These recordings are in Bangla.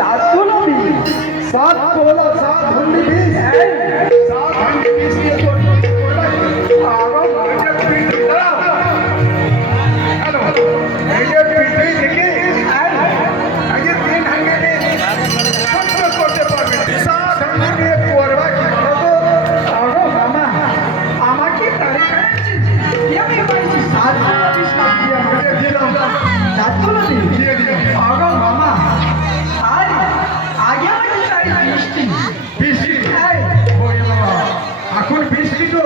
सात तोला बीज, 7 तोला 7 हंडी बीज, 7 हंडी बीज के तो आगो मुझे पीठ दिखा। हेलो मुझे पीठ दिखे। आगे 3 हंडी बीज सब करते पारबे। 7 हंडी बीज कोरबा की तो आगो मामा আমাকে তারিখ আছে আমি বলছি 7 तोला बीज না দিয়ে मुझे दिलाम 7 तोला बीज দিয়ে দিলাম। आगो मामा आज আগে আমাকে তারিখ বৃষ্টি বৃষ্টি ওই বাবা এখন বৃষ্টি তো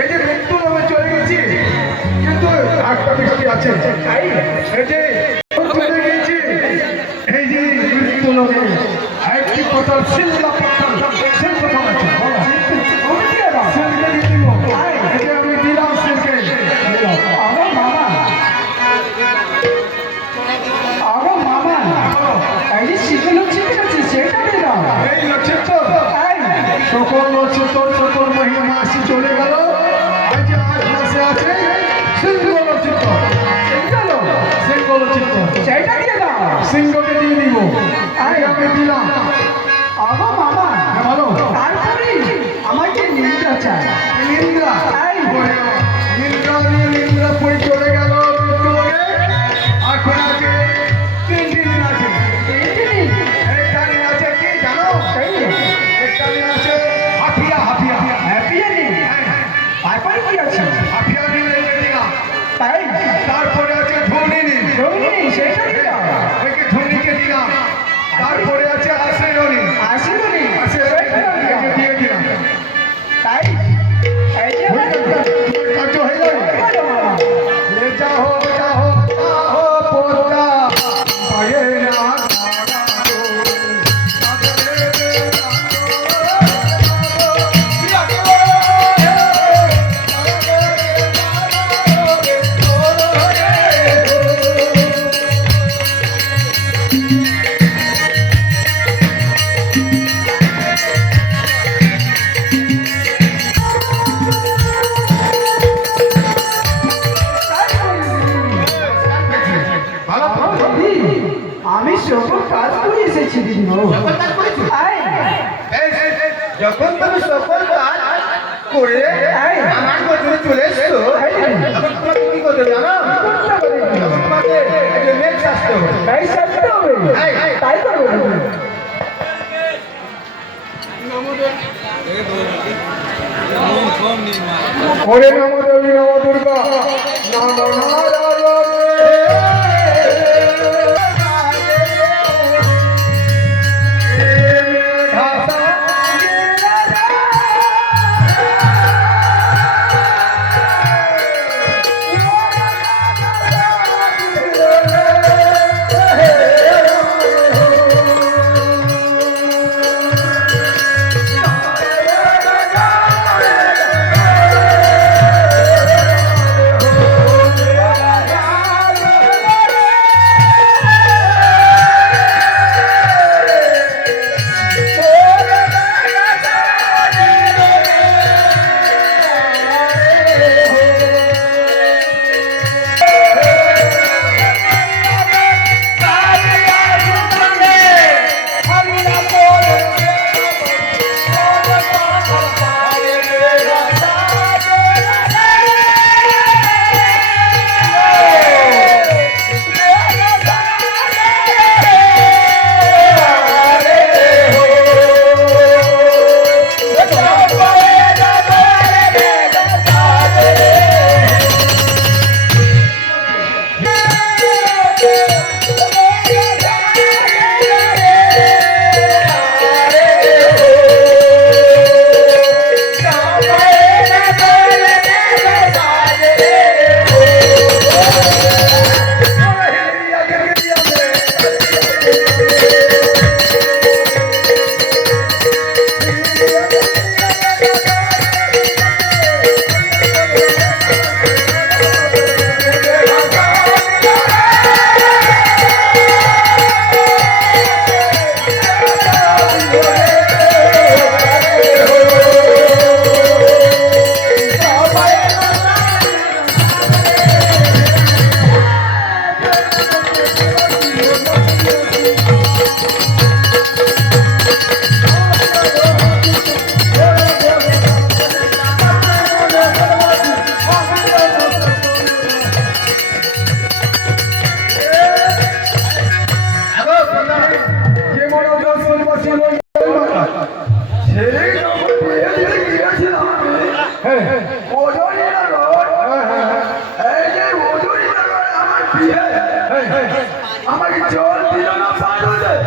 এই যে মৃত্যু নামে চলে গেছি কিন্তু একটা বৃষ্টি আছে তাই এই যে চলে গেছি এই যে মৃত্যু নামে একটি কথা শিল্লা পত্র শিল্প কথা আছে আমি দিয়ে দাও শিল্পে দিয়ে দিব এই যে আমি দিলাম শিল্পে আগো মামা আগো মামা এই যে শিখলো ঠিক আছে সেটা দিয়ে দাও এই নক্ষত্র তাই সকল নক্ষত্র সকল মহিমা আসি চলে গেল আজ 8 মাসে আছে সিংহ নক্ষত্র চলো সিংহ নক্ষত্র সেটা দিয়ে দাও সিংহকে দিয়ে দিব আরে আমি দিলাম আগো মামা ভালো তারপরে আমাকে নিন্দা চাই নিন্দ্রা তাই নিন্দ্রা পড়ে চলে গেল মৃত্যুলোকে। এখন আছে 3 দিন আছে এই একটা দিন আছে কি জানো তাই একটা দিন আছে হাফিয়া হাফিয়া হ্যাপি জানি তারপরে কি আছে হাফিয়া দিন রেখে দিলাম। তাই তারপরে আছে ধনী দিন রঙিনী সেটা দিয়ে দাও একে ধনীকে দিলাম। তারপরে আছে আশ্রয়নী আসিনি আশ্রয়নীকে দিয়ে দিলাম। তাই এই যে কার্য হয়ে যাবে বলো মামা ले जाओ जाओ जाओ पोता पाए ना আমি সকল কাজ করে এসেছি দিদি তাই যখন তুমি সকল কাজ করে আমার গজরে চলে এসছো তখন তোমাকে কি করতে জানো তখন তোমাকে মেঘ শাস্তে হবে তাই সাথে হবে তাই করবো ওরে নমো দেবী নমো দুর্গা নমো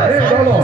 চলো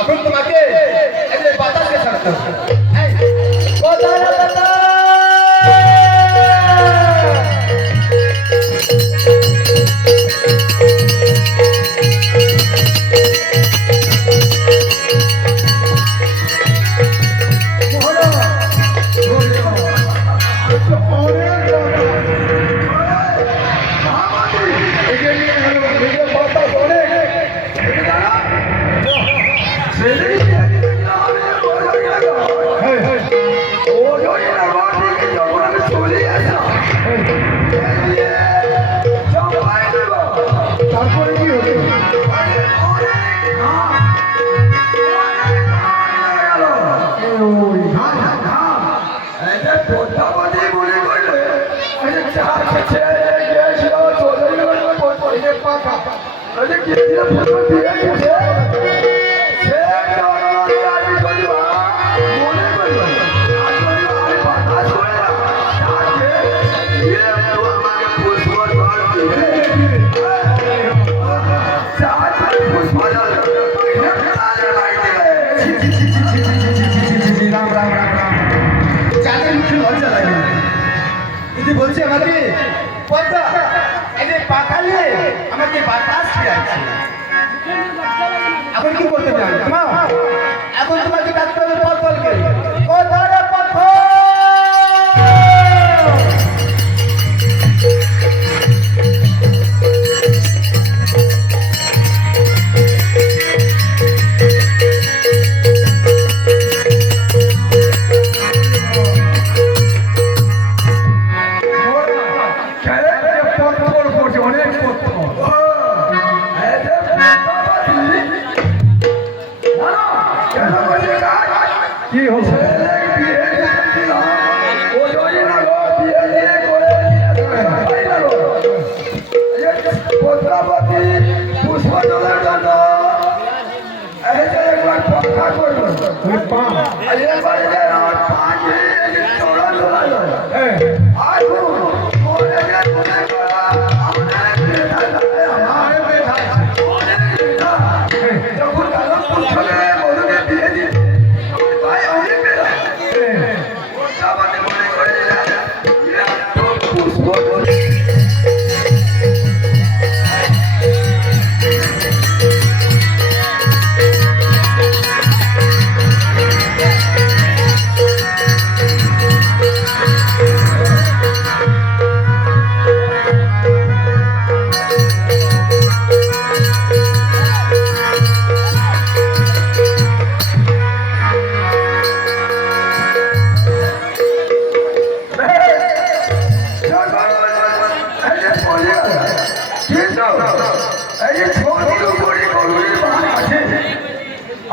এখন তোমাকে বাতাসকে ছাড়তে হবে। তারপরে কি হতো যাদের মুখে লজ্জা লাগে না। দিদি বলছে আমাকে পদ্মা এই যে পাখা নিয়ে আমাকে বাতাস দিয়েছে। এখন কি করতে চাই মা? এখন তোমাকে ডাকতে হবে পথলকে। কোথায় রে পথল? কি হলো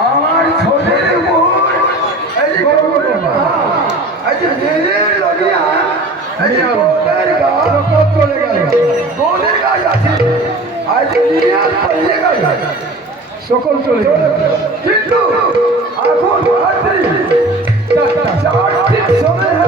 আমার ছোটের উপর এই যে গরমের এই যে মেয়ের লাগিয়া এই যে গোদের গাছ চলে গেল গোদের গাছ আছে আর যে নিয়ে পড়ে গেল সকল চলে গেল কিন্তু এখন রাত্রি 4টির সময়